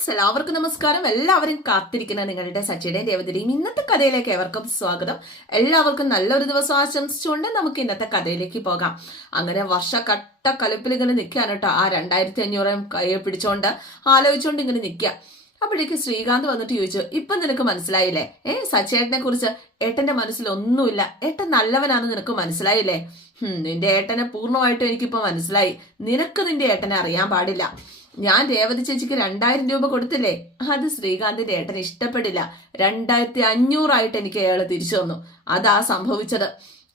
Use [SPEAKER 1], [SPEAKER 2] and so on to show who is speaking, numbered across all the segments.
[SPEAKER 1] Friends എല്ലാവർക്കും നമസ്കാരം. എല്ലാവരും കാത്തിരിക്കുന്ന നിങ്ങളുടെ സച്ചിയുടെയും ദേവതയുടെയും ഇന്നത്തെ കഥയിലേക്ക് ഏവർക്കും സ്വാഗതം. എല്ലാവർക്കും നല്ലൊരു ദിവസം ആശംസിച്ചുകൊണ്ട് നമുക്ക് ഇന്നത്തെ കഥയിലേക്ക് പോകാം. അങ്ങനെ വർഷ കട്ട കലപ്പിൽ ഇങ്ങനെ നിൽക്കുകയാണ് കേട്ടോ. ആ രണ്ടായിരത്തി അഞ്ഞൂറും കൈ പിടിച്ചോണ്ട് ആലോചിച്ചുകൊണ്ട് ഇങ്ങനെ നിൽക്കുക. അപ്പോഴേക്ക് ശ്രീകാന്ത് വന്നിട്ട് ചോദിച്ചു ഇപ്പൊ നിനക്ക് മനസ്സിലായില്ലേ? ഏ സച്ചേട്ടനെ കുറിച്ച് ഏട്ടന്റെ മനസ്സിൽ ഒന്നുമില്ല ഏട്ടൻ നല്ലവനാണെന്ന് നിനക്ക് മനസ്സിലായില്ലേ? നിന്റെ ഏട്ടനെ പൂർണമായിട്ടും എനിക്കിപ്പോ മനസ്സിലായി. നിനക്ക് നിന്റെ ഏട്ടനെ അറിയാൻ പാടില്ല. ഞാൻ രേവതി ചേച്ചിക്ക് രണ്ടായിരം രൂപ കൊടുത്തില്ലേ? അത് ശ്രീകാന്തിന്റെ ഏട്ടൻ ഇഷ്ടപ്പെടില്ല. രണ്ടായിരത്തി അഞ്ഞൂറായിട്ട് എനിക്ക് അയാൾ തിരിച്ചു തന്നു. അതാ സംഭവിച്ചത്.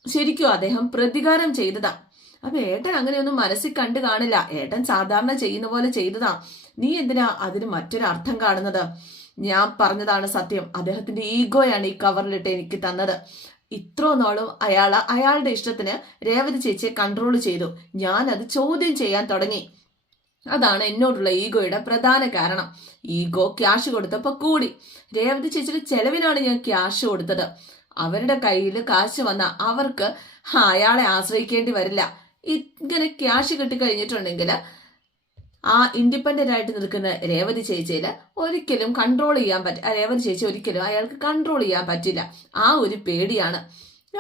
[SPEAKER 1] ശരിക്കും അദ്ദേഹം പ്രതികാരം ചെയ്തതാ. അപ്പൊ ഏട്ടൻ അങ്ങനെയൊന്നും മനസ്സിൽ കണ്ടു കാണില്ല. ഏട്ടൻ സാധാരണ ചെയ്യുന്ന പോലെ ചെയ്തതാ. നീ എന്തിനാ അതിന് മറ്റൊരു അർത്ഥം കാണുന്നത്? ഞാൻ പറഞ്ഞതാണ് സത്യം. അദ്ദേഹത്തിന്റെ ഈഗോയാണ് ഈ കവറിലിട്ട് എനിക്ക് തന്നത്. ഇത്രോ നാളും അയാൾ അയാളുടെ ഇഷ്ടത്തിന് രേവതി ചേച്ചിയെ കൺട്രോൾ ചെയ്തു. ഞാൻ അത് ചോദ്യം ചെയ്യാൻ തുടങ്ങി. അതാണ് എന്നോടുള്ള ഈഗോയുടെ പ്രധാന കാരണം. ഈഗോ ക്യാഷ് കൊടുത്തപ്പോൾ കൂടി. രേവതി ചേച്ചിയുടെ ചെലവിനാണ് ഞാൻ ക്യാഷ് കൊടുത്തത്. അവരുടെ കയ്യിൽ കാശ് വന്ന അവർക്ക് അയാളെ ആശ്രയിക്കേണ്ടി വരില്ല. ഇങ്ങനെ ക്യാഷ് കിട്ടിക്കഴിഞ്ഞിട്ടുണ്ടെങ്കിൽ ആ ഇൻഡിപെൻഡന്റ് ആയിട്ട് നിൽക്കുന്ന രേവതി ചേച്ചിയിൽ ഒരിക്കലും കൺട്രോൾ ചെയ്യാൻ പറ്റ രേവതി ചേച്ചി ഒരിക്കലും അയാൾക്ക് കൺട്രോൾ ചെയ്യാൻ പറ്റില്ല. ആ ഒരു പേടിയാണ്.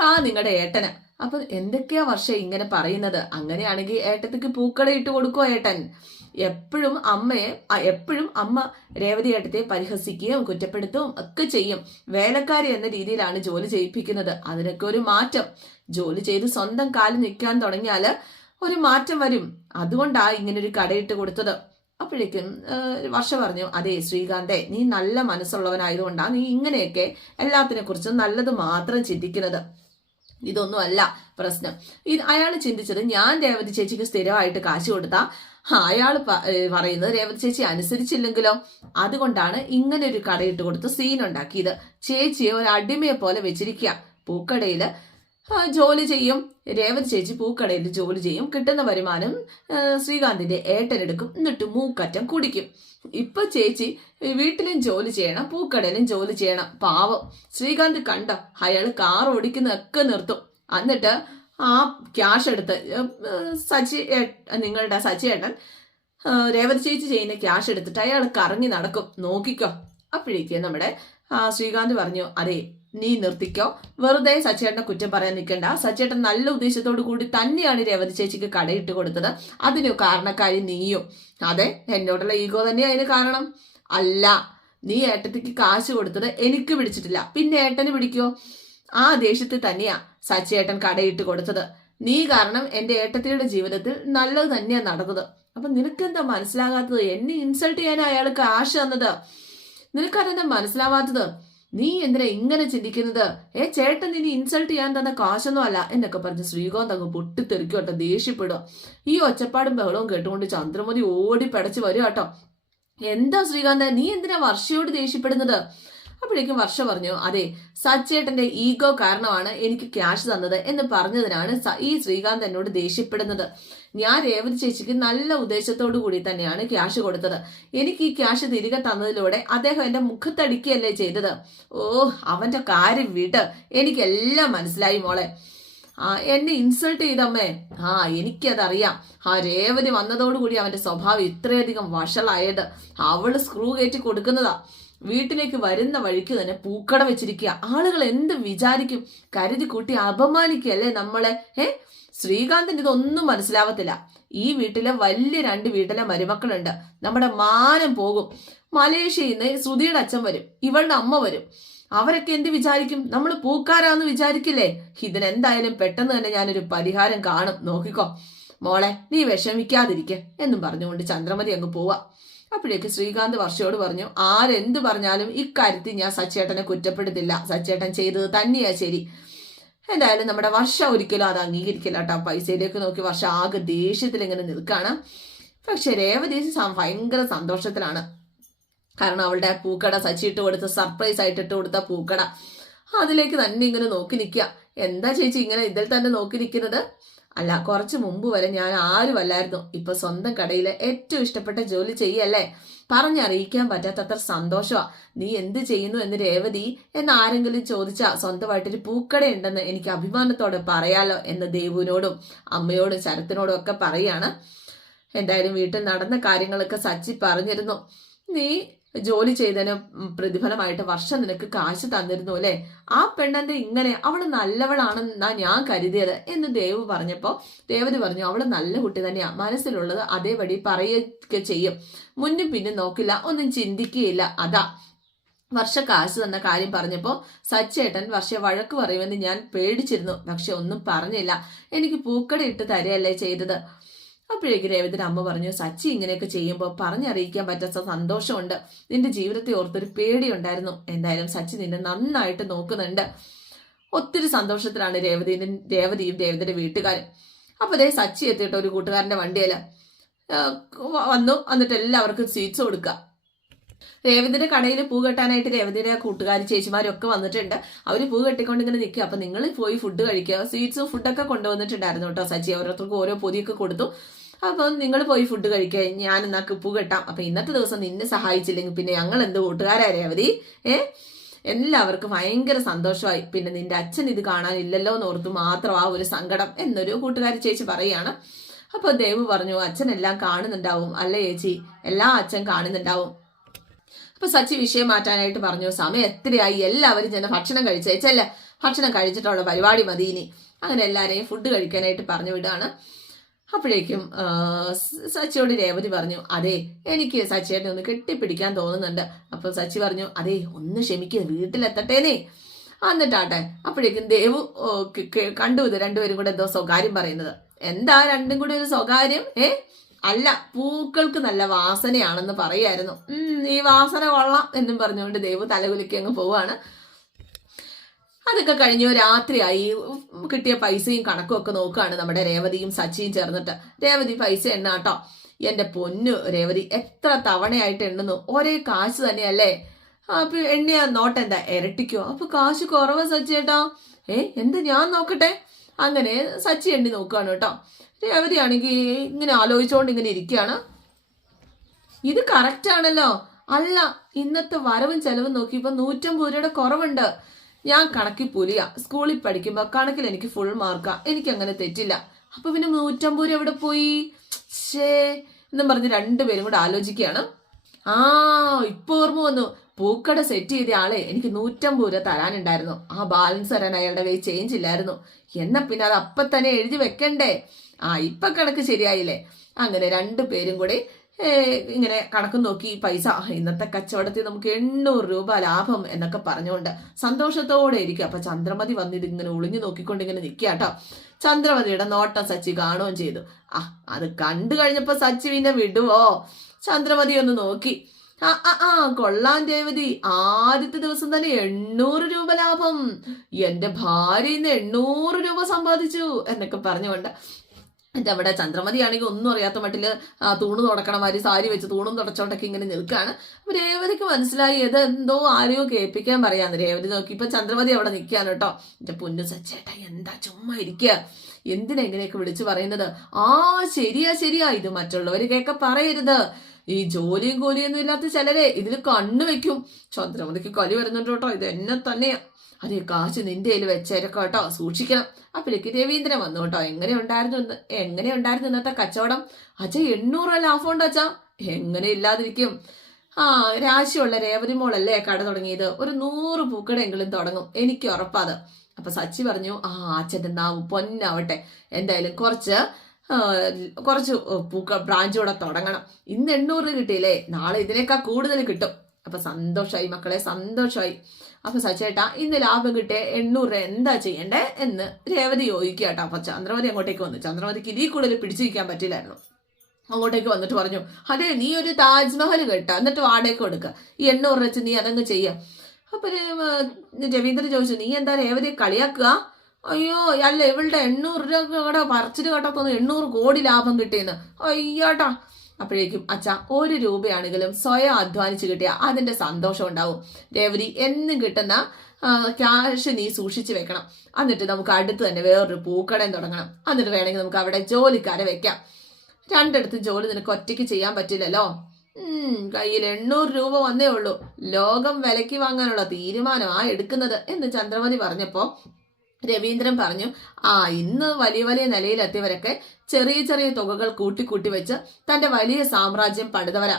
[SPEAKER 1] ആ നിങ്ങളുടെ ഏട്ടന്. അപ്പൊ എന്തൊക്കെയാ വർഷം ഇങ്ങനെ പറയുന്നത്? അങ്ങനെയാണെങ്കിൽ ഏട്ടത്തിക്ക് പൂക്കട ഇട്ട് കൊടുക്കുവോ ഏട്ടൻ? എപ്പോഴും അമ്മയെ എപ്പോഴും അമ്മ രേവതി ഏട്ടത്തെ പരിഹസിക്കുകയും കുറ്റപ്പെടുത്തുകയും ഒക്കെ ചെയ്യും. വേലക്കാരി എന്ന രീതിയിലാണ് ജോലി ചെയ്യിപ്പിക്കുന്നത്. അതിനൊക്കെ ഒരു മാറ്റം. ജോലി ചെയ്ത് സ്വന്തം കാലിൽ നിൽക്കാൻ തുടങ്ങിയാൽ ഒരു മാറ്റം വരും. അതുകൊണ്ടാ ഇങ്ങനൊരു കടയിട്ട് കൊടുത്തത്. അപ്പോഴേക്കും വർഷ പറഞ്ഞു അതെ ശ്രീകാന്തെ നീ നല്ല മനസ്സുള്ളവനായതുകൊണ്ടാണ് നീ ഇങ്ങനെയൊക്കെ എല്ലാത്തിനെ കുറിച്ചും നല്ലത് മാത്രം ചിന്തിക്കുന്നത്. ഇതൊന്നും അല്ല പ്രശ്നം. ഇത് അയാൾ ചിന്തിച്ചത് ഞാൻ രേവതി ചേച്ചിക്ക് സ്ഥിരമായിട്ട് കാശ് കൊടുത്താ അയാൾ പറയുന്നത് രേവതി ചേച്ചി അനുസരിച്ചില്ലെങ്കിലോ? അതുകൊണ്ടാണ് ഇങ്ങനെ ഒരു കടയിട്ട് കൊടുത്ത് സീൻ ഉണ്ടാക്കിയത്. ചേച്ചിയെ ഒരു അടിമയെ പോലെ വെച്ചിരിക്കുക പൂക്കടയിൽ ജോലി ചെയ്യും. രേവതി ചേച്ചി പൂക്കടയിൽ ജോലി ചെയ്യും. കിട്ടുന്ന വരുമാനം ശ്രീകാന്തിന്റെ ഏട്ടനെടുക്കും. എന്നിട്ട് മൂക്കറ്റം കുടിക്കും. ഇപ്പൊ ചേച്ചി വീട്ടിലും ജോലി ചെയ്യണം പൂക്കടയിലും ജോലി ചെയ്യണം. പാവം. ശ്രീകാന്ത് കണ്ട അയാൾ കാർ ഓടിക്കുന്നൊക്കെ നിർത്തും. എന്നിട്ട് ആ ക്യാഷ് എടുത്ത് സച്ചി നിങ്ങളുടെ സച്ചി ഏട്ടൻ രേവതി ചേച്ചി ചെയ്യുന്ന ക്യാഷ് എടുത്തിട്ട് അയാൾ കറങ്ങി നടക്കും. നോക്കിക്കോ. അപ്പോഴേക്ക് നമ്മുടെ ശ്രീകാന്ത് പറഞ്ഞു അതെ നീ നിർത്തിക്കോ. വെറുതെ സച്ചേട്ടനെ കുറ്റം പറയാൻ നിൽക്കണ്ട. സച്ചേട്ടൻ നല്ല ഉദ്ദേശത്തോടു കൂടി തന്നെയാണ് രേവതി ചേച്ചിക്ക് കടയിട്ട് കൊടുത്തത്. അതിന് കാരണക്കാരി നീയും. അതെ എന്നോടുള്ള ഈഗോ തന്നെയാ അതിന് കാരണം. അല്ല നീ ഏട്ടത്തിക്ക് കാശ് കൊടുത്തത് എനിക്ക് പിടിച്ചിട്ടില്ല. പിന്നെ ഏട്ടന് പിടിക്കോ? ആ ദേഷ്യത്തിൽ തന്നെയാ. സച്ചേട്ടൻ കടയിട്ട് കൊടുത്തത്. നീ കാരണം എന്റെ ഏട്ടത്തിയുടെ ജീവിതത്തിൽ നല്ലത് തന്നെയാ നടന്നത്. അപ്പൊ നിനക്കെന്താ മനസ്സിലാകാത്തത്? എന്നെ ഇൻസൾട്ട് ചെയ്യാൻ അയാൾ കാശ് തന്നത്? നിനക്കതെന്താ മനസ്സിലാവാത്തത്? നീ എന്തിനാ ഇങ്ങനെ ചിന്തിക്കുന്നത്? ഏ ചേട്ടൻ ഇനി ഇൻസൾട്ട് ചെയ്യാൻ തന്ന കാശൊന്നും അല്ല എന്നൊക്കെ പറഞ്ഞ് ശ്രീകാന്ത് അങ്ങ് പൊട്ടിത്തെറിക്കോട്ടെ ദേഷ്യപ്പെടുക ഈ ഒച്ചപ്പാടും ബഹളവും കേട്ടുകൊണ്ട് ചന്ദ്രമതി ഓടി പടച്ച് വരും കേട്ടോ. എന്താ ശ്രീകാന്ത്? നീ എന്തിനാ വർഷയോട് ദേഷ്യപ്പെടുന്നത്? അപ്പോഴേക്കും വർഷ പറഞ്ഞു അതെ സച്ചേട്ടന്റെ ഈഗോ കാരണമാണ് എനിക്ക് ക്യാഷ് തന്നത് എന്ന് പറഞ്ഞതിനാണ് ഈ ശ്രീകാന്ത് എന്നോട് ദേഷ്യപ്പെടുന്നത്. ഞാൻ രേവതി ചേച്ചിക്ക് നല്ല ഉദ്ദേശത്തോടു കൂടി തന്നെയാണ് ക്യാഷ് കൊടുത്തത്. എനിക്ക് ഈ ക്യാഷ് തിരികെ തന്നതിലൂടെ അദ്ദേഹം എന്റെ മുഖത്തടിക്കുകയല്ലേ ചെയ്തത്? ഓ അവന്റെ കാര്യം വിട്ട് എനിക്കെല്ലാം മനസ്സിലായി മോളെ. ആ എന്നെ ഇൻസൾട്ട് ചെയ്തമ്മേ. ആ എനിക്കതറിയാം. ആ രേവതി വന്നതോടുകൂടി അവന്റെ സ്വഭാവം ഇത്രയധികം വഷളായത്. അവൾ സ്ക്രൂ കയറ്റി കൊടുക്കുന്നതാ. വീട്ടിലേക്ക് വരുന്ന വഴിക്ക് തന്നെ പൂക്കട വെച്ചിരിക്കുക. ആളുകൾ എന്ത് വിചാരിക്കും? കരുതി കൂട്ടി അപമാനിക്കുക അപമാനിക്കല്ലേ നമ്മളെ? ഏ? ശ്രീകാന്തിന് ഇതൊന്നും മനസ്സിലാവത്തില്ല. ഈ വീട്ടിലെ വലിയ രണ്ട് വീട്ടിലെ മരുമക്കളുണ്ട്. നമ്മുടെ മാനം പോകും. മലേഷ്യയിൽ നിന്ന് ശ്രുതിയുടെ അച്ഛൻ വരും. ഇവളുടെ അമ്മ വരും. അവരൊക്കെ എന്ത് വിചാരിക്കും? നമ്മൾ പൂക്കാരാന്ന് വിചാരിക്കില്ലേ? ഇതിനെന്തായാലും പെട്ടെന്ന് തന്നെ ഞാനൊരു പരിഹാരം കാണും. നോക്കിക്കോ. മോളെ നീ വിഷമിക്കാതിരിക്കെ എന്നും പറഞ്ഞുകൊണ്ട് ചന്ദ്രമതി അങ്ങ് പോവാ. അപ്പോഴേക്ക് ശ്രീകാന്ത് വർഷയോട് പറഞ്ഞു ആരെന്ത് പറഞ്ഞാലും ഇക്കാര്യത്തിൽ ഞാൻ സച്ചേട്ടനെ കുറ്റപ്പെടുത്തില്ല. സച്ചേട്ടൻ ചെയ്തത് തന്നെയാ ശരി. എന്തായാലും നമ്മുടെ വർഷ ഒരിക്കലും അത് അംഗീകരിക്കില്ല കേട്ടോ. പൈസയിലേക്ക് നോക്കി വർഷ ആകെ ദേഷ്യത്തിൽ ഇങ്ങനെ നിൽക്കുകയാണ്. പക്ഷെ രേവതി ഭയങ്കര സന്തോഷത്തിലാണ്. കാരണം അവളുടെ പൂക്കട സച്ചിട്ട് കൊടുത്ത സർപ്രൈസ് ആയിട്ട് ഇട്ട് കൊടുത്ത പൂക്കട. അതിലേക്ക് തന്നെ ഇങ്ങനെ നോക്കി നിൽക്കുക. എന്താ ചേച്ചി ഇങ്ങനെ ഇതിൽ തന്നെ നോക്കി നിൽക്കുന്നത്? അല്ല കുറച്ച് മുമ്പ് വരെ ഞാൻ ആരുമല്ലായിരുന്നു ഇപ്പൊ സ്വന്തം കടയിലെ ഏറ്റവും ഇഷ്ടപ്പെട്ട ജോലി ചെയ്യല്ലേ? പറഞ്ഞറിയിക്കാൻ പറ്റാത്തത്ര സന്തോഷമാ നീ എന്ത് ചെയ്യുന്നു എന്ന് രേവതി എന്ന് ആരെങ്കിലും ചോദിച്ചാ സ്വന്തമായിട്ടൊരു പൂക്കടയുണ്ടെന്ന് എനിക്ക് അഭിമാനത്തോടെ പറയാലോ എന്ന് ദേവുവിനോടും അമ്മയോടും ശരത്തിനോടും ഒക്കെ പറയാണ്. എന്തായാലും വീട്ടിൽ നടന്ന കാര്യങ്ങളൊക്കെ സച്ചി പറഞ്ഞിരുന്നു. നീ ജോലി ചെയ്തതിന് പ്രതിഫലമായിട്ട് വർഷം നിനക്ക് കാശ് തന്നിരുന്നു അല്ലേ? ആ പെണ്ണന്റെ ഇങ്ങനെ അവൾ നല്ലവളാണെന്നാ ഞാൻ കരുതിയത് എന്ന് ദേവ് പറഞ്ഞപ്പോ ദേവതി പറഞ്ഞു അവൾ നല്ല കുട്ടി തന്നെയാ. മനസ്സിലുള്ളത് അതേപടി പറയുകയൊക്കെ ചെയ്യും. മുന്നും പിന്നും നോക്കില്ല ഒന്നും ചിന്തിക്കുകയില്ല. അതാ. വർഷ കാശ് തന്ന കാര്യം പറഞ്ഞപ്പോ സച്ചേട്ടൻ വർഷ വഴക്ക് പറയുമെന്ന് ഞാൻ പേടിച്ചിരുന്നു. പക്ഷെ ഒന്നും പറഞ്ഞില്ല. എനിക്ക് പൂക്കട ഇട്ട് തരികയല്ലേ ചെയ്തത്. അപ്പോഴേക്ക് രേവതിന്റെ അമ്മ പറഞ്ഞു സച്ചി ഇങ്ങനെയൊക്കെ ചെയ്യുമ്പോൾ പറഞ്ഞറിയിക്കാൻ പറ്റാത്ത സന്തോഷമുണ്ട്. നിന്റെ ജീവിതത്തെ ഓർത്തൊരു പേടിയുണ്ടായിരുന്നു. എന്തായാലും സച്ചി നിന്നെ നന്നായിട്ട് നോക്കുന്നുണ്ട്. ഒത്തിരി സന്തോഷത്തിലാണ് രേവതിന്റെ രേവതിയും രേവതിയുടെ വീട്ടുകാരും. അപ്പൊ അതേ സച്ചി എത്തിയിട്ട് ഒരു കൂട്ടുകാരന്റെ വണ്ടിയല്ല വന്നു. എന്നിട്ട് എല്ലാവർക്കും സ്വീറ്റ്സ് കൊടുക്കുക. രേവതിന്റെ കടയിൽ പൂ കെട്ടാനായിട്ട് രേവതിയുടെ കൂട്ടുകാർ ചേച്ചിമാരൊക്കെ വന്നിട്ടുണ്ട്. അവർ പൂ കെട്ടിക്കൊണ്ട് ഇങ്ങനെ നിൽക്കുക. അപ്പൊ നിങ്ങൾ പോയി ഫുഡ് കഴിക്കുക. സ്വീറ്റ്സും ഫുഡൊക്കെ കൊണ്ടുവന്നിട്ടുണ്ടായിരുന്നു കേട്ടോ സച്ചി. ഓരോരുത്തർക്കും ഓരോ പൊതിയൊക്കെ കൊടുത്തു. അപ്പം നിങ്ങൾ പോയി ഫുഡ് കഴിക്കുക ഞാൻ എന്നാ കിപ്പു കെട്ടാം. അപ്പൊ ഇന്നത്തെ ദിവസം നിന്നെ സഹായിച്ചില്ലെങ്കിൽ പിന്നെ ഞങ്ങൾ എന്ത് കൂട്ടുകാരാ രേവതി ഏ? എല്ലാവർക്കും ഭയങ്കര സന്തോഷമായി. പിന്നെ നിന്റെ അച്ഛൻ ഇത് കാണാനില്ലല്ലോ എന്ന് ഓർത്ത് മാത്രം ആ ഒരു സങ്കടം എന്നൊരു കൂട്ടുകാരി ചേച്ചി പറയുകയാണ്. അപ്പോൾ ദേവ് പറഞ്ഞു അച്ഛൻ എല്ലാം കാണുന്നുണ്ടാവും അല്ലേ ചേച്ചി? എല്ലാ അച്ഛൻ കാണുന്നുണ്ടാവും. അപ്പൊ സച്ചി വിഷയം മാറ്റാനായിട്ട് പറഞ്ഞു സമയം എത്രയായി? എല്ലാവരും ചെന്ന് ഭക്ഷണം കഴിച്ചേച്ചല്ല ഭക്ഷണം കഴിച്ചിട്ടുള്ള പരിപാടി മതി ഇനി. അങ്ങനെ എല്ലാരെയും ഫുഡ് കഴിക്കാനായിട്ട് പറഞ്ഞു വിടാണ് അപ്പോഴേക്കും സച്ചിയോട് രേവതി പറഞ്ഞു അതെ എനിക്ക് സച്ചിയേട്ടനെ ഒന്ന് കെട്ടിപ്പിടിക്കാൻ തോന്നുന്നുണ്ട്. അപ്പൊ സച്ചി പറഞ്ഞു അതെ ഒന്ന് ക്ഷമിക്കുക വീട്ടിലെത്തട്ടേനേ. എന്നിട്ടാട്ടെ അപ്പോഴേക്കും ദേവു കണ്ടു ഇത് രണ്ടുപേരും കൂടെ എന്തോ സ്വകാര്യം പറയുന്നത്. എന്താ രണ്ടും കൂടി ഒരു സ്വകാര്യം? ഏ? അല്ല പൂക്കൾക്ക് നല്ല വാസനയാണെന്ന് പറയായിരുന്നു. ഈ വാസന കൊള്ളാം എന്നും പറഞ്ഞുകൊണ്ട് ദേവു തലകുലിക്ക് അങ്ങ് പോവാണ്. അതൊക്കെ കഴിഞ്ഞു രാത്രിയായി. കിട്ടിയ പൈസയും കണക്കും ഒക്കെ നോക്കുകയാണ് നമ്മുടെ രേവതിയും സച്ചിയും ചേർന്നിട്ട്. രേവതി പൈസ എണ്ണാട്ടോ. എന്റെ പൊന്നു രേവതി എത്ര തവണയായിട്ട് എണ്ണുന്നു? ഒരേ കാശ് തന്നെയല്ലേ? അപ്പൊ നോട്ട് നോട്ടെന്താ ഇരട്ടിക്കോ? അപ്പൊ കാശ് കുറവ് സച്ചിയേട്ടാ ഏ എന്ത് ഞാൻ നോക്കട്ടെ? അങ്ങനെ സച്ചി എണ്ണി നോക്കുകയാണ് കേട്ടോ. രേവതിയാണെങ്കിൽ ഇങ്ങനെ ആലോചിച്ചുകൊണ്ട് ഇങ്ങനെ ഇരിക്കുകയാണ്. ഇത് കറക്റ്റ് ആണല്ലോ. അല്ല ഇന്നത്തെ വരവും ചെലവും നോക്കിയപ്പോ നൂറ്റമ്പത് രൂപയുടെ കുറവുണ്ട്. ഞാൻ കണക്കിൽ പുലിയ. സ്കൂളിൽ പഠിക്കുമ്പോൾ കണക്കിൽ എനിക്ക് ഫുൾ മാർക്കാ എനിക്ക് അങ്ങനെ തെറ്റില്ല. അപ്പൊ പിന്നെ നൂറ്റമ്പത് എവിടെ പോയി? ഷേ എന്നും പറഞ്ഞ് രണ്ടുപേരും കൂടെ ആലോചിക്കുകയാണ്. ആ ഇപ്പൊ ഓർമ്മ വന്നു. പൂക്കട സെറ്റ് ചെയ്ത ആളെ എനിക്ക് നൂറ്റമ്പത് രൂപ തരാനുണ്ടായിരുന്നു. ആ ബാലൻസ് തരാൻ അയാളുടെ കയ്യിൽ ചേഞ്ച് ഇല്ലായിരുന്നു. എന്നാ പിന്നെ അത് അപ്പൊ തന്നെ എഴുതി വെക്കണ്ടേ? ആ ഇപ്പൊ കണക്ക് ശരിയായില്ലേ? അങ്ങനെ രണ്ടു പേരും കൂടി ഇങ്ങനെ കണക്ക് നോക്കി പൈസ. ഇന്നത്തെ കച്ചവടത്തിൽ നമുക്ക് എണ്ണൂറ് രൂപ ലാഭം എന്നൊക്കെ പറഞ്ഞുകൊണ്ട് സന്തോഷത്തോടെ ഇരിക്കും അപ്പൊ ചന്ദ്രമതി വന്നിത് ഇങ്ങനെ ഒളിഞ്ഞു നോക്കിക്കൊണ്ട് ഇങ്ങനെ നിൽക്കുക കേട്ടോ. ചന്ദ്രമതിയുടെ നോട്ടം സച്ചി കാണുകയും ചെയ്തു. ആ അത് കണ്ടു കഴിഞ്ഞപ്പോ സച്ചി പിന്നെ വിടുവോ? ചന്ദ്രമതി ഒന്ന് നോക്കി. ആ ആ ആ കൊള്ളാൻ ദേവതി ആദ്യത്തെ ദിവസം തന്നെ എണ്ണൂറ് രൂപ ലാഭം. എന്റെ ഭാര്യ ഇന്ന് എണ്ണൂറ് രൂപ സമ്പാദിച്ചു എന്നൊക്കെ പറഞ്ഞുകൊണ്ട് എന്റെ അവിടെ ചന്ദ്രമതി ആണെങ്കിൽ ഒന്നും അറിയാത്ത മട്ടിൽ തൂണ് തുടക്കണ മാതിരി സാരി വെച്ച് തൂണും തുടച്ചോണ്ടൊക്കെ ഇങ്ങനെ നിൽക്കുകയാണ് അപ്പം രേവതിക്ക് മനസ്സിലായി ഇത് എന്തോ ആരെയോ കേൾപ്പിക്കാൻ പറയാന്ന്. രേവതി നോക്കി ഇപ്പൊ ചന്ദ്രമതി അവിടെ നിൽക്കുകയാണ് കേട്ടോ. എന്റെ പൊന്നു സച്ചേട്ടാ എന്താ ചുമ്മാ ഇരിക്കുക? എന്തിനാ ഇങ്ങനെയൊക്കെ വിളിച്ചു പറയുന്നത്? ആ ശരിയാ ശരിയാ ഇത് മറ്റുള്ളവർ കേൾക്ക പറയരുത്. ഈ ജോലിയും കൂലിയൊന്നും ഇല്ലാത്ത ചിലരെ ഇതിൽ കണ്ണു വെക്കും. ചന്ദ്രമതിക്ക് കലി വരുന്നുണ്ട് കേട്ടോ ഇത് എന്നെ തന്നെയാ. അതേ കാശ് നിന്റെ കയ്യിൽ വെച്ചേരക്കോ കേട്ടോ. സൂക്ഷിക്കണം. അപ്പിലേക്ക് രവീന്ദ്രൻ വന്നു കേട്ടോ. എങ്ങനെ ഉണ്ടായിരുന്നു എങ്ങനെ ഉണ്ടായിരുന്നു ഇന്നത്തെ കച്ചവടം? അച്ഛ എണ്ണൂറ് ലാഭം ഉണ്ട് അച്ഛാ? എങ്ങനെ ഇല്ലാതിരിക്കും. ആ രാശിയുള്ള രേവതി മോളല്ലേ കട തുടങ്ങിയത്? ഒരു നൂറ് പൂക്കടയെങ്കിലും തുടങ്ങും. എനിക്ക് ഉറപ്പാത് അപ്പൊ സച്ചി പറഞ്ഞു ആ അച്ഛന്റെ നാവ് പൊന്നാവട്ടെ. എന്തായാലും കുറച്ച് കുറച്ച് പൂക്ക ബ്രാഞ്ച് തുടങ്ങണം. ഇന്ന് എണ്ണൂറ് കിട്ടിയില്ലേ? നാളെ ഇതിനേക്കാൾ കൂടുതൽ കിട്ടും. അപ്പൊ സന്തോഷമായി മക്കളെ സന്തോഷമായി അപ്പൊ സച്ചേട്ടാ ഇന്ന് ലാഭം കിട്ടിയ എണ്ണൂറ് രൂപ എന്താ ചെയ്യണ്ടേ എന്ന് രേവതി ചോദിക്കുക കേട്ടോ അപ്പൊ ചന്ദ്രമതി അങ്ങോട്ടേക്ക് വന്നു. ചന്ദ്രമതിക്ക് ഇതിൽ കൂടുതൽ പിടിച്ചിരിക്കാൻ പറ്റില്ലായിരുന്നു. അങ്ങോട്ടേക്ക് വന്നിട്ട് പറഞ്ഞു അതെ നീ ഒരു താജ്മഹൽ കെട്ട എന്നിട്ട് വാടക കൊടുക്കുക ഈ എണ്ണൂറ് വെച്ച് നീ അതങ്ങ് ചെയ്യാം. അപ്പൊ രവീന്ദ്രൻ ചോദിച്ചു നീ എന്താ രേവതി കളിയാക്കുക? അയ്യോ അല്ല ഇവളുടെ എണ്ണൂറ് രൂപ കൂടെ പറിച്ചിട്ട് കേട്ടോ തോന്നുന്നു. എണ്ണൂറ് കോടി ലാഭം കിട്ടിയെന്ന്. അയ്യോട്ടാ അപ്പോഴേക്കും അച്ഛ ഒരു രൂപയാണെങ്കിലും സ്വയം അധ്വാനിച്ച് കിട്ടിയ അതിന്റെ സന്തോഷം ഉണ്ടാവും. രേവതി എന്നും കിട്ടുന്ന ക്യാഷ് നീ സൂക്ഷിച്ചു വെക്കണം. എന്നിട്ട് നമുക്ക് അടുത്ത് തന്നെ വേറൊരു പൂക്കടയും തുടങ്ങണം. എന്നിട്ട് വേണമെങ്കിൽ നമുക്ക് അവിടെ ജോലിക്കാരെ വെക്കാം. രണ്ടിടത്തും ജോലി നിനക്ക് ഒറ്റയ്ക്ക് ചെയ്യാൻ പറ്റില്ലല്ലോ? കയ്യിൽ എണ്ണൂറ് രൂപ വന്നേ ഉള്ളൂ. ലോകം വിലയ്ക്ക് വാങ്ങാനുള്ള തീരുമാനമാ എടുക്കുന്നത് എന്ന് ചന്ദ്രമതി പറഞ്ഞപ്പോ രവീന്ദ്രൻ പറഞ്ഞു ആ ഇന്ന് വലിയ വലിയ നിലയിലെത്തിയവരൊക്കെ ചെറിയ ചെറിയ തുകകൾ കൂട്ടിക്കൂട്ടി വെച്ച് തന്റെ വലിയ സാമ്രാജ്യം പടുതവരാ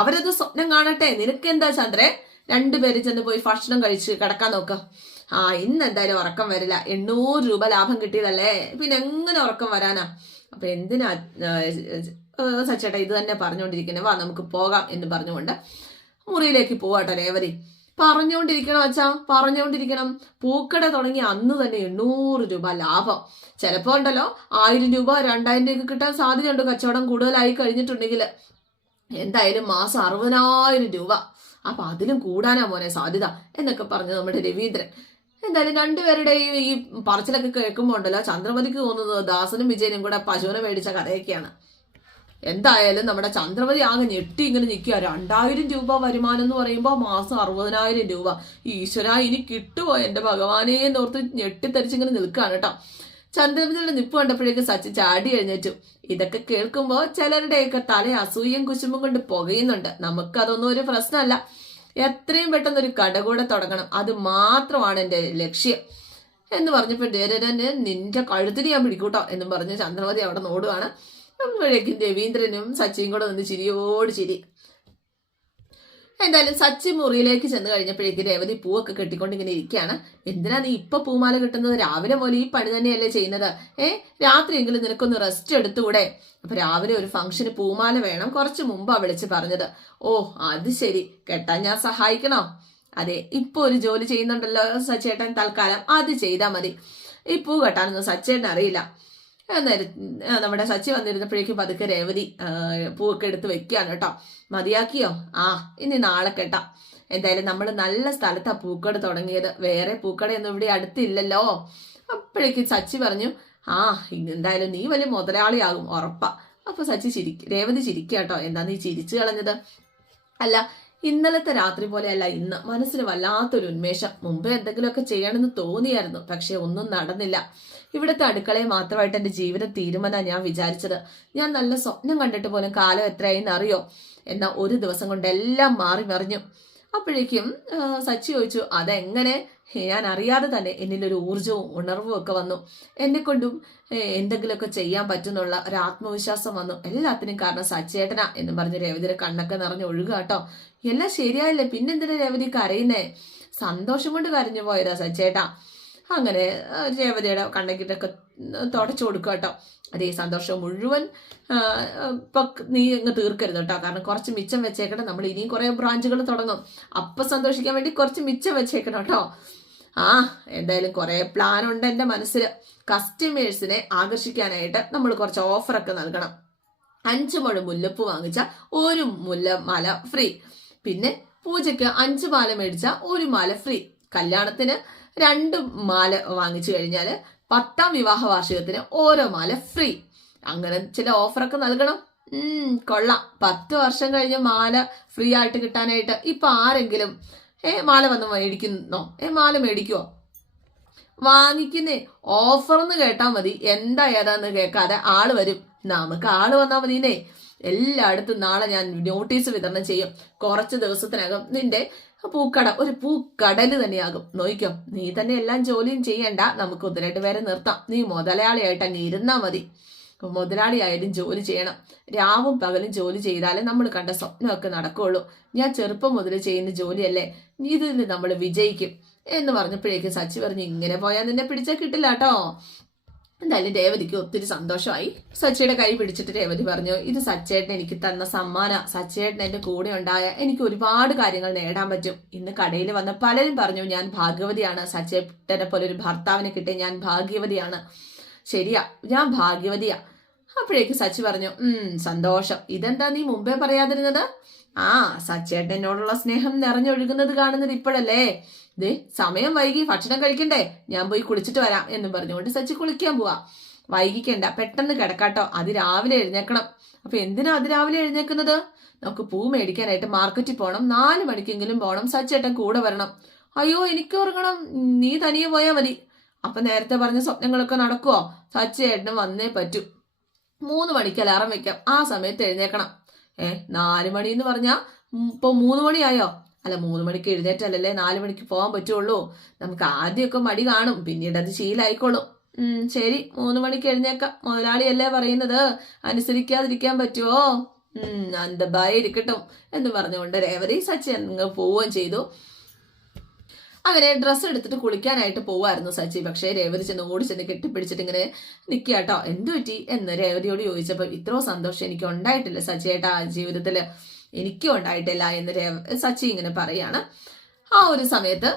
[SPEAKER 1] അവരത് സ്വപ്നം കാണട്ടെ. നിനക്കെന്താ ചന്ദ്രേ? രണ്ടുപേരും ചെന്ന് പോയി ഭക്ഷണം കഴിച്ച് കിടക്കാൻ നോക്ക. ആ ഇന്ന് എന്തായാലും ഉറക്കം വരില്ല. എണ്ണൂറ് രൂപ ലാഭം കിട്ടിയതല്ലേ? പിന്നെ എങ്ങനെ ഉറക്കം വരാനാ? അപ്പൊ എന്തിനാ സച്ചേട്ടാ ഇത് തന്നെ പറഞ്ഞുകൊണ്ടിരിക്കുന്നത് വാ നമുക്ക് പോകാം എന്ന് പറഞ്ഞുകൊണ്ട് മുറിയിലേക്ക് പോവാട്ടോ രേവതി. പറഞ്ഞുകൊണ്ടിരിക്കണം അച്ഛാ പറഞ്ഞുകൊണ്ടിരിക്കണം. പൂക്കട തുടങ്ങി അന്ന് തന്നെ എണ്ണൂറ് രൂപ ലാഭം. ചിലപ്പോ ഉണ്ടല്ലോ ആയിരം രൂപ രണ്ടായിരം രൂപ കിട്ടാൻ സാധ്യതയുണ്ട് കച്ചവടം കൂടുതലായി കഴിഞ്ഞിട്ടുണ്ടെങ്കിൽ എന്തായാലും മാസം അറുപതിനായിരം രൂപ. അപ്പൊ അതിലും കൂടാനാ മോനെ സാധ്യത എന്നൊക്കെ പറഞ്ഞു നമ്മുടെ രവീന്ദ്രൻ. എന്തായാലും രണ്ടുപേരുടെയും ഈ പറച്ചിലൊക്കെ കേൾക്കുമ്പോൾ ഉണ്ടല്ലോ ചന്ദ്രമതിക്ക് തോന്നുന്നത് ദാസനും വിജയനും കൂടെ പശുവിനെ മേടിച്ച കഥയൊക്കെയാണ്. എന്തായാലും നമ്മുടെ ചന്ദ്രവതി ആകെ ഞെട്ടി ഇങ്ങനെ നിൽക്കുക. രണ്ടായിരം രൂപ വരുമാനം എന്ന് പറയുമ്പോൾ മാസം അറുപതിനായിരം രൂപ. ഈശ്വര ഇനി കിട്ടുമോ എന്റെ ഭഗവാനെ എന്നോർത്ത് ഞെട്ടിത്തരിച്ചിങ്ങനെ നിൽക്കുകയാണ് കേട്ടോ. ചന്ദ്രമതിയുടെ നിപ്പ് കണ്ടപ്പോഴേക്ക് സച്ചി ചാടി എഴുന്നേറ്റു. ഇതൊക്കെ കേൾക്കുമ്പോൾ ചിലരുടെയൊക്കെ തല അസൂയം കുശുമ്പും കൊണ്ട് പുകയുന്നുണ്ട്. നമുക്കതൊന്നും ഒരു പ്രശ്നമല്ല. എത്രയും പെട്ടെന്ന് ഒരു കട കൂടെ തുടങ്ങണം. അത് മാത്രമാണ് എന്റെ ലക്ഷ്യം. എന്ന് പറഞ്ഞപ്പോൾ ദേരനെ നിന്റെ കഴുത്തിന് ഞാൻ പിടിക്കൂട്ടോ എന്നും പറഞ്ഞ് ചന്ദ്രവതി അവിടെ നോടുവാണ്. അപ്പോഴേക്കും രവീന്ദ്രനും സച്ചിയും കൂടെ നിന്ന് ചിരിയോട് ചിരി. എന്തായാലും സച്ചി മുറിയിലേക്ക് ചെന്ന് കഴിഞ്ഞപ്പോഴേക്കും രേവതി പൂവൊക്കെ കെട്ടിക്കൊണ്ട് ഇങ്ങനെ ഇരിക്കുകയാണ്. എന്തിനാ നീ ഇപ്പൊ പൂമാല കിട്ടുന്നത്? രാവിലെ പോലെ ഈ പണി തന്നെയല്ലേ ചെയ്യുന്നത്? ഏ? രാത്രിയെങ്കിലും നിനക്കൊന്ന് റെസ്റ്റ് എടുത്തുകൂടെ? അപ്പൊ രാവിലെ ഒരു ഫംഗ്ഷന് പൂമാല വേണം കുറച്ച് മുമ്പാ വിളിച്ച് പറഞ്ഞത്. ഓ അത് ശരി. കെട്ടാൻ ഞാൻ സഹായിക്കണോ? അതെ ഇപ്പൊ ഒരു ജോലി ചെയ്യുന്നുണ്ടല്ലോ സച്ചേട്ടൻ തൽക്കാലം. അത് ചെയ്താൽ മതി. ഈ പൂ കെട്ടാനൊന്നും സച്ചേട്ടൻ അറിയില്ല നമ്മുടെ സച്ചി വന്നിരുന്നപ്പോഴേക്കും പതുക്കെ രേവതി പൂവൊക്കെ എടുത്ത് വെക്കുകയാണ് കേട്ടോ. മതിയാക്കിയോ? ആ ഇനി നാളെ കേട്ടോ. എന്തായാലും നമ്മൾ നല്ല സ്ഥലത്താ പൂക്കട തുടങ്ങിയത്. വേറെ പൂക്കടയൊന്നും ഇവിടെ അടുത്തില്ലല്ലോ. അപ്പോഴേക്കും സച്ചി പറഞ്ഞു ആ എന്തായാലും നീ വലിയ മുതലാളിയാകും ഉറപ്പാ. അപ്പൊ സച്ചി ചിരി രേവതി ചിരിക്കുക കേട്ടോ. എന്താ നീ ചിരിച്ചു കളഞ്ഞത്? അല്ല ഇന്നലത്തെ രാത്രി പോലെയല്ല ഇന്ന് മനസ്സിന് വല്ലാത്തൊരു ഉന്മേഷം. മുമ്പ് എന്തെങ്കിലുമൊക്കെ ചെയ്യണമെന്ന് തോന്നിയായിരുന്നു പക്ഷെ ഒന്നും നടന്നില്ല. ഇവിടുത്തെ അടുക്കളയെ മാത്രമായിട്ട് എന്റെ ജീവിതം തീരുമാനമാണ് ഞാൻ വിചാരിച്ചത്. ഞാൻ നല്ല സ്വപ്നം കണ്ടിട്ട് പോലും കാലം എത്രയായിന്ന് അറിയോ? എന്നാൽ ഒരു ദിവസം കൊണ്ട് എല്ലാം മാറി മറിഞ്ഞു. അപ്പോഴേക്കും സച്ചി ചോദിച്ചു അതെങ്ങനെ? ഞാൻ അറിയാതെ തന്നെ എന്നിലൊരു ഊർജവും ഉണർവും ഒക്കെ വന്നു. എന്നെ കൊണ്ടും ഏ, എന്തെങ്കിലുമൊക്കെ ചെയ്യാൻ പറ്റുന്നുള്ള ഒരു ആത്മവിശ്വാസം വന്നു. എല്ലാത്തിനും കാരണം സച്ചേട്ടനാ എന്ന് പറഞ്ഞ് രേവതിയുടെ കണ്ണൊക്കെ നിറഞ്ഞ് ഒഴുകുക കേട്ടോ. എല്ലാം ശരിയായില്ലേ? പിന്നെന്തിനാ രേവതി കരയുന്നേ? സന്തോഷം കൊണ്ട് കരഞ്ഞു പോയതാ സച്ചേട്ടാ. അങ്ങനെ രേവതിയുടെ കണ്ണക്കിട്ടൊക്കെ തുടച്ചു കൊടുക്കുക കേട്ടോ. അതേ സന്തോഷം മുഴുവൻ ഇപ്പൊ നീ അങ്ങ് തീർക്കരുത് കേട്ടോ. കാരണം കുറച്ച് മിച്ചം വെച്ചേക്കണം നമ്മൾ ഇനിയും കുറെ ബ്രാഞ്ചുകൾ തുടങ്ങും. അപ്പൊ സന്തോഷിക്കാൻ വേണ്ടി കുറച്ച് മിച്ചം വെച്ചേക്കണം കേട്ടോ. ആ എന്തായാലും കുറെ പ്ലാൻ ഉണ്ട് എന്റെ മനസ്സിൽ കസ്റ്റമേഴ്സിനെ ആകർഷിക്കാനായിട്ട് നമ്മൾ കുറച്ച് ഓഫറൊക്കെ നൽകണം. അഞ്ച് മുഴ മുല്ലപ്പ് വാങ്ങിച്ച ഒരു മുല്ല മാല ഫ്രീ പിന്നെ പൂജയ്ക്ക് അഞ്ച് മാല മേടിച്ച ഒരു മാല ഫ്രീ കല്യാണത്തിന് രണ്ട് മാല വാങ്ങിച്ചു കഴിഞ്ഞാൽ പത്താം വിവാഹ വാർഷികത്തിന് ഓരോ മാല ഫ്രീ അങ്ങനെ ചില ഓഫറൊക്കെ നൽകണം. കൊള്ളാം. പത്ത് വർഷം കഴിഞ്ഞ് മാല ഫ്രീ ആയിട്ട് കിട്ടാനായിട്ട് ഇപ്പൊ ആരെങ്കിലും ഏ മാല വന്ന് മേടിക്കുന്നോ? ഏ മാല മേടിക്കുവോ വാങ്ങിക്കുന്നേ. ഓഫർ എന്ന് കേട്ടാ മതി. എന്താ ഏതാന്ന് കേൾക്കാതെ ആൾ വരും. നമുക്ക് ആൾ വന്നാ മതിന്നേ. എല്ലായിടത്തും നാളെ ഞാൻ നോട്ടീസ് വിതരണം ചെയ്യും. കുറച്ച് ദിവസത്തിനകം നിന്റെ പൂക്കട ഒരു പൂക്കടൽ തന്നെയാകും. നോയിക്കോ നീ തന്നെ എല്ലാം ജോലിയും ചെയ്യണ്ട. നമുക്ക് ഒന്ന് വരെ നിർത്താം. നീ മുതലാളിയായിട്ട് അങ്ങ് ഇരുന്നാ മതി. മുതലാളിയായാലും ജോലി ചെയ്യണം. രാവും പകലും ജോലി ചെയ്താലേ നമ്മൾ കണ്ട സ്വപ്നമൊക്കെ നടക്കുകയുള്ളൂ ഞാൻ ചെറുപ്പം മുതൽ ചെയ്യുന്ന ജോലിയല്ലേ? ഇതിൽ നമ്മൾ വിജയിക്കും. എന്ന് പറഞ്ഞപ്പോഴേക്കും സച്ചി പറഞ്ഞു ഇങ്ങനെ പോയാൽ നിന്നെ പിടിച്ചാൽ കിട്ടില്ല കേട്ടോ എന്തായാലും രേവതിക്ക് ഒത്തിരി സന്തോഷമായി. സച്ചിയുടെ കൈ പിടിച്ചിട്ട് രേവതി പറഞ്ഞു ഇത് സച്ചേട്ടൻ എനിക്ക് തന്ന സമ്മാന. സച്ചേട്ടൻ എന്റെ കൂടെ ഉണ്ടായ എനിക്ക് ഒരുപാട് കാര്യങ്ങൾ നേടാൻ പറ്റും. ഇന്ന് കടയിൽ വന്ന പലരും പറഞ്ഞു ഞാൻ ഭാഗ്യവതിയാണ്. സച്ചേട്ടനെ പോലെ ഒരു ഭർത്താവിനെ കിട്ടിയ ഞാൻ ഭാഗ്യവതിയാണ്. ശരിയാ ഞാൻ ഭാഗ്യവതിയാ. അപ്പോഴേക്ക് സച്ചി പറഞ്ഞു ഉം സന്തോഷം. ഇതെന്താ നീ മുമ്പേ പറയാതിരുന്നത്? ആ സച്ചേട്ടൻ എന്നോടുള്ള സ്നേഹം നിറഞ്ഞൊഴുകുന്നത് കാണുന്നത് ഇപ്പോഴല്ലേ? ദേ സമയം വൈകി ഭക്ഷണം കഴിക്കണ്ടേ? ഞാൻ പോയി കുളിച്ചിട്ട് വരാം എന്നും പറഞ്ഞുകൊണ്ട് സച്ചി കുളിക്കാൻ പോവാ. വൈകിക്കണ്ട പെട്ടെന്ന് കിടക്കാട്ടോ. അത് രാവിലെ എഴുന്നേക്കണം. അപ്പൊ എന്തിനാ അത് രാവിലെ എഴുന്നേക്കുന്നത്? നമുക്ക് പൂ മേടിക്കാനായിട്ട് മാർക്കറ്റിൽ പോകണം നാല് മണിക്കെങ്കിലും പോകണം സച്ചേട്ടൻ കൂടെ വരണം. അയ്യോ എനിക്ക് ഉറങ്ങണം. നീ തനിയെ പോയാൽ മതി. അപ്പൊ നേരത്തെ പറഞ്ഞ സ്വപ്നങ്ങളൊക്കെ നടക്കുവോ? സച്ചേട്ടന് വന്നേ പറ്റൂ. മൂന്ന് മണിക്ക് അലാറം വെക്കാം. ആ സമയത്ത് എഴുന്നേക്കണം. ഏ നാല് മണി എന്ന് പറഞ്ഞാൽ ഇപ്പൊ മൂന്ന് മണിയായോ? അല്ല മൂന്ന് മണിക്ക് എഴുന്നേറ്റല്ലേ നാല് മണിക്ക് പോകാൻ പറ്റുള്ളൂ. നമുക്ക് ആദ്യമൊക്കെ മടി കാണും. പിന്നീട് അത് ശീലായിക്കോളും. ഉം ശരി. മൂന്ന് മണിക്ക് എഴുന്നേക്കാം. മുതലാളിയല്ലേ പറയുന്നത്? അനുസരിക്കാതിരിക്കാൻ പറ്റുമോ ഉം അന്തബായിരിക്കട്ടും എന്ന് പറഞ്ഞുകൊണ്ട് രേവതി സച്ചിൻ അങ്ങ് പോവുകയും ചെയ്തു. അങ്ങനെ ഡ്രസ്സ് എടുത്തിട്ട് കുളിക്കാനായിട്ട് പോവായിരുന്നു സച്ചി. പക്ഷേ രേവതി ചെന്ന് ഓടി ചെന്ന് കെട്ടിപ്പിടിച്ചിട്ട് ഇങ്ങനെ നിൽക്കുക കേട്ടോ എന്തു പറ്റി? എന്ന് രേവതിയോട് ചോദിച്ചപ്പോൾ ഇത്രയോ സന്തോഷം എനിക്ക് ഉണ്ടായിട്ടില്ല സച്ചിയേട്ടാ ജീവിതത്തിൽ എനിക്കും ഉണ്ടായിട്ടില്ല എന്ന് രേവ സച്ചി ഇങ്ങനെ പറയാണ്. ആ ഒരു സമയത്ത്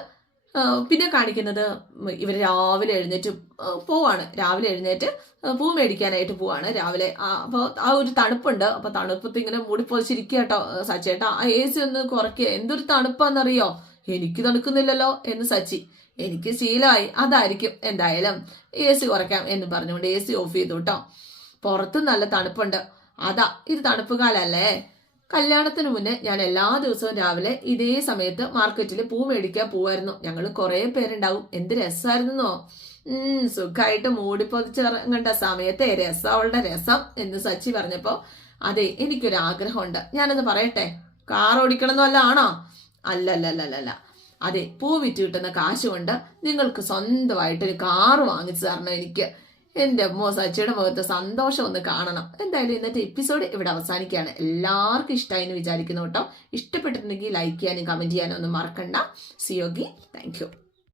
[SPEAKER 1] പിന്നെ കാണിക്കുന്നത് ഇവർ രാവിലെ എഴുന്നേറ്റ് പോവാണ്. രാവിലെ എഴുന്നേറ്റ് പൂ മേടിക്കാനായിട്ട് പോവാണ് രാവിലെ. അപ്പോൾ ആ ഒരു തണുപ്പുണ്ട്. അപ്പോൾ തണുപ്പത്ത് ഇങ്ങനെ മൂടിപ്പൊളിച്ചിരിക്കുക കേട്ടോ സച്ചേട്ടാ ആ എ സി ഒന്ന് കുറയ്ക്കുക എന്തൊരു തണുപ്പാന്നറിയോ? എനിക്ക് തണുക്കുന്നില്ലല്ലോ എന്ന് സച്ചി. എനിക്ക് ശീലമായി. അതായിരിക്കും എന്തായാലും എ സി കുറയ്ക്കാം എന്ന് പറഞ്ഞുകൊണ്ട് എ സി ഓഫ് ചെയ്തു കേട്ടോ പുറത്ത് നല്ല തണുപ്പുണ്ട്. അതാ ഇത് തണുപ്പ് കാലല്ലേ കല്യാണത്തിന് മുന്നേ ഞാൻ എല്ലാ ദിവസവും രാവിലെ ഇതേ സമയത്ത് മാർക്കറ്റിൽ പൂ മേടിക്കാൻ പോവായിരുന്നു. ഞങ്ങൾ കുറേ പേരുണ്ടാവും. എന്ത് രസമായിരുന്നോ ഉം സുഖമായിട്ട് മൂടിപ്പൊതിച്ചിറങ്ങേണ്ട സമയത്തെ രസം അവളുടെ രസം എന്ന് സച്ചി പറഞ്ഞപ്പോ അതെ എനിക്കൊരു ആഗ്രഹമുണ്ട് ഞാനൊന്ന് പറയട്ടെ? കാർ ഓടിക്കണം എന്നല്ല ആണോ? അല്ലല്ലല്ലല്ല അതെ പൂ വിറ്റ് കിട്ടുന്ന കാശ് കൊണ്ട് നിങ്ങൾക്ക് സ്വന്തമായിട്ടൊരു കാറ് വാങ്ങിച്ചു തരണം എനിക്ക്. എന്റെ അമ്മോ സച്ചിയുടെ മുഖത്ത് സന്തോഷം ഒന്ന് കാണണം. എന്തായാലും ഇന്നത്തെ എപ്പിസോഡ് ഇവിടെ അവസാനിക്കുകയാണ്. എല്ലാവർക്കും ഇഷ്ടമായി എന്ന് വിചാരിക്കുന്നു കേട്ടോ. ഇഷ്ടപ്പെട്ടിട്ടുണ്ടെങ്കിൽ ലൈക്ക് ചെയ്യാനും കമന്റ് ചെയ്യാനും ഒന്നും മറക്കണ്ട. സിയോഗി താങ്ക്